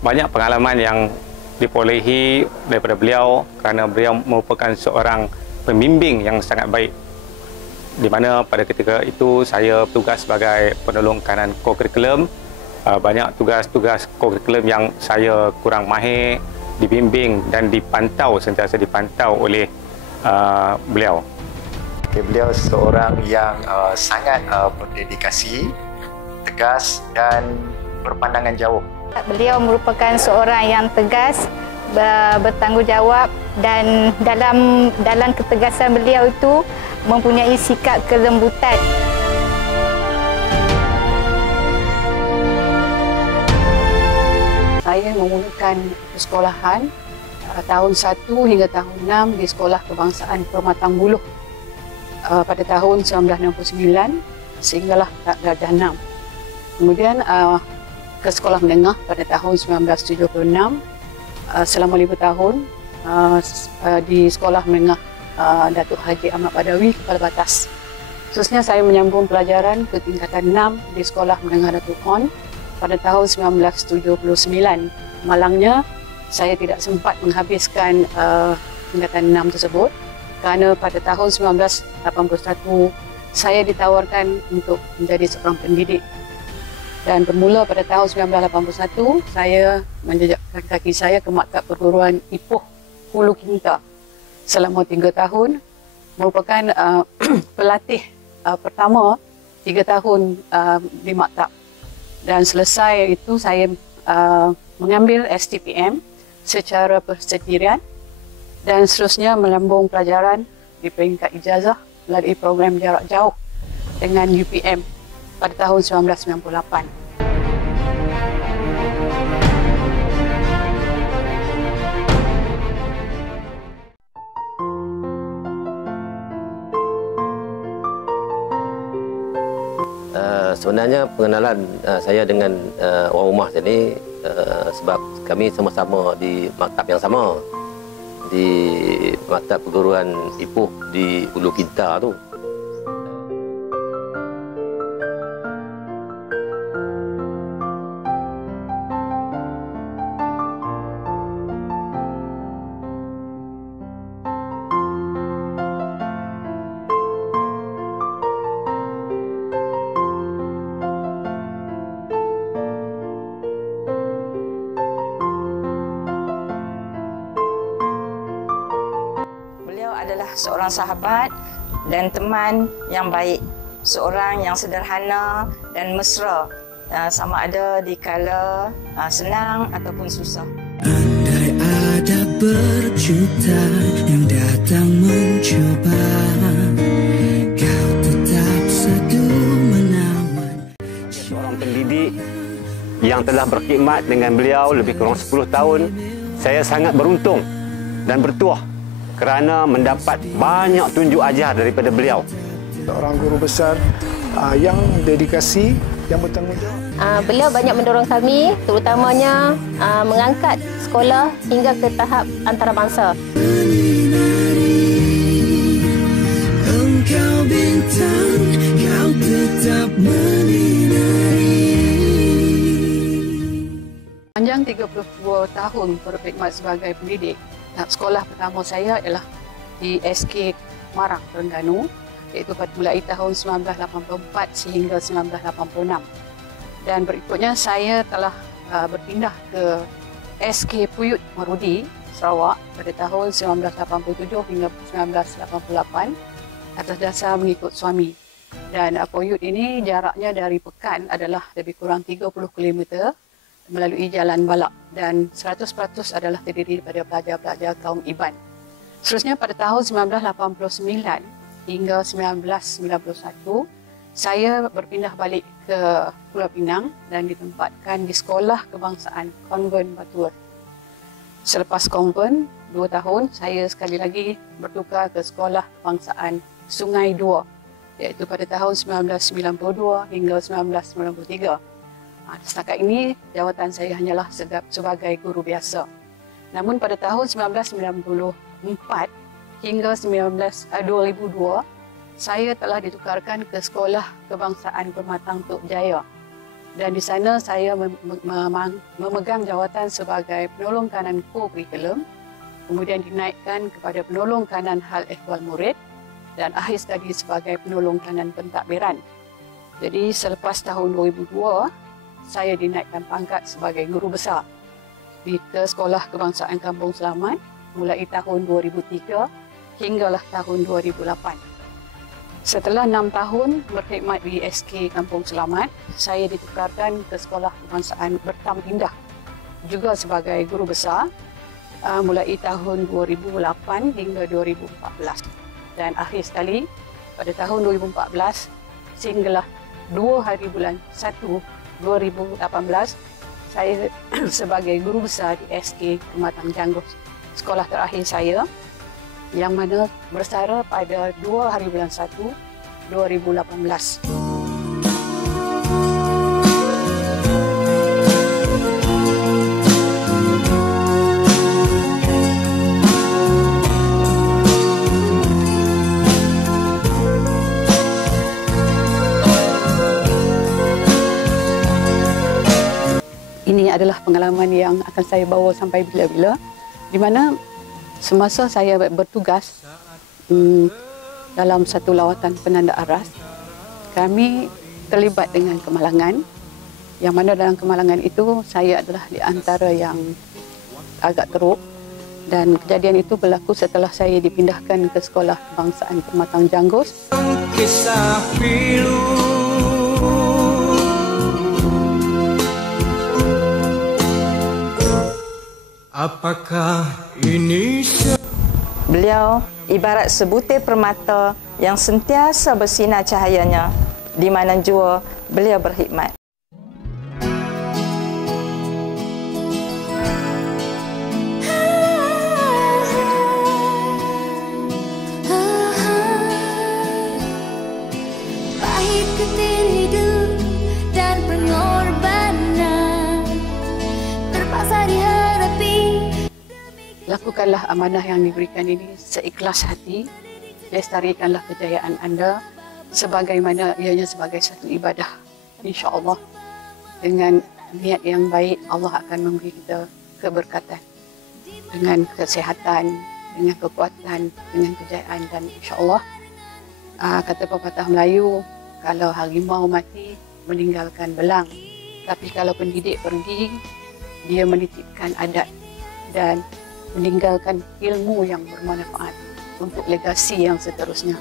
banyak pengalaman yang diperolehi daripada beliau kerana beliau merupakan seorang pembimbing yang sangat baik, di mana pada ketika itu saya bertugas sebagai penolong kanan co-curriculum. Banyak tugas-tugas co-curriculum yang saya kurang mahir, dibimbing dan dipantau, sentiasa dipantau oleh beliau. Beliau seorang yang sangat berdedikasi, tegas dan berpandangan jauh. Beliau merupakan seorang yang tegas, bertanggungjawab, dan dalam ketegasan beliau itu mempunyai sikap kelembutan. Saya memulakan persekolahan tahun 1 hingga tahun 6 di Sekolah Kebangsaan Permatang Buluh pada tahun 1969 sehinggalah darjah 6. Kemudian ke sekolah menengah pada tahun 1976 selama 5 tahun di sekolah menengah Datuk Haji Ahmad Badawi Kepala Batas. Khususnya saya menyambung pelajaran ke tingkatan 6 di sekolah menengah Datuk Hon pada tahun 1979. Malangnya saya tidak sempat menghabiskan tingkatan 6 tersebut kerana pada tahun 1981 saya ditawarkan untuk menjadi seorang pendidik. Dan bermula pada tahun 1981, saya menjejakkan kaki saya ke Maktab Perguruan Ipoh Hulu Kinta selama 3 tahun, merupakan pelatih pertama 3 tahun di maktab. Dan selesai itu saya mengambil STPM secara persendirian dan seterusnya melambung pelajaran di peringkat ijazah melalui program jarak jauh dengan UPM pada tahun 1998. Sebenarnya pengenalan saya dengan orang rumah sini sebab kami sama-sama di maktab yang sama, di Maktab Perguruan Ipoh di Hulu Kinta tu. Adalah seorang sahabat dan teman yang baik, seorang yang sederhana dan mesra, sama ada di kala senang ataupun susah. Andai ada berjuta yang datang mencoba, kau tetap seduh menawan. Seorang pendidik yang telah berkhidmat dengan beliau lebih kurang 10 tahun, saya sangat beruntung dan bertuah kerana mendapat banyak tunjuk ajar daripada beliau. Seorang guru besar yang dedikasi, yang bertanggungjawab. Beliau banyak mendorong kami, terutamanya mengangkat sekolah hingga ke tahap antarabangsa. Engkau bintang, kau tetap menyinari. Panjang 32 tahun berkhidmat sebagai pendidik, tahap sekolah pertama saya ialah di SK Marang, Terengganu, iaitu mulai tahun 1984 sehingga 1986. Dan berikutnya saya telah berpindah ke SK Puyut Marudi, Sarawak pada tahun 1987 hingga 1988 atas dasar mengikut suami. Dan Puyut ini jaraknya dari Pekan adalah lebih kurang 30 km melalui Jalan Balak dan 100% adalah terdiri daripada pelajar-pelajar kaum Iban. Seterusnya pada tahun 1989 hingga 1991, saya berpindah balik ke Pulau Pinang dan ditempatkan di Sekolah Kebangsaan Konvent Batur. Selepas konvent 2 tahun, saya sekali lagi bertukar ke Sekolah Kebangsaan Sungai Dua, iaitu pada tahun 1992 hingga 1993. Setakat ini, jawatan saya hanyalah sebagai guru biasa. Namun pada tahun 1994 hingga 2002, saya telah ditukarkan ke Sekolah Kebangsaan Permatang Tok Jaya Dan di sana saya memegang jawatan sebagai penolong kanan co-curriculum, kemudian dinaikkan kepada penolong kanan hal ehwal murid dan akhir sekali sebagai penolong kanan pentadbiran. Jadi selepas tahun 2002, saya dinaikkan pangkat sebagai guru besar di Sekolah Kebangsaan Kampung Selamat mulai tahun 2003 hinggalah tahun 2008. Setelah 6 tahun berkhidmat di SK Kampung Selamat, saya ditukarkan ke Sekolah Kebangsaan Bertam Indah juga sebagai guru besar mulai tahun 2008 hingga 2014. Dan akhir sekali pada tahun 2014 sehinggalah 2 hari bulan 1 2018 saya sebagai guru besar di SK Pematang Janggus, sekolah terakhir saya, yang mana bersara pada 2 hari bulan 1 2018. Ini adalah pengalaman yang akan saya bawa sampai bila-bila, di mana semasa saya bertugas dalam satu lawatan penanda aras, kami terlibat dengan kemalangan, yang mana dalam kemalangan itu saya adalah di antara yang agak teruk, dan kejadian itu berlaku setelah saya dipindahkan ke Sekolah Kebangsaan Pematang Janggus. Kisah pilu, apakah ini? Beliau ibarat sebutir permata yang sentiasa bersinar cahayanya di mana jua beliau berkhidmat. Pahit ketir hidup dan pengorbanan terpaksa dihadapi. Lakukanlah amanah yang diberikan ini seikhlas hati. Lestarikanlah kejayaan anda sebagaimana ianya sebagai satu ibadah. InsyaAllah dengan niat yang baik Allah akan memberi kita keberkatan dengan kesehatan, dengan kekuatan, dengan kejayaan, dan insyaAllah kata pepatah Melayu, kalau harimau mati meninggalkan belang, tapi kalau pendidik pergi dia menitipkan adat dan meninggalkan ilmu yang bermanfaat untuk legasi yang seterusnya.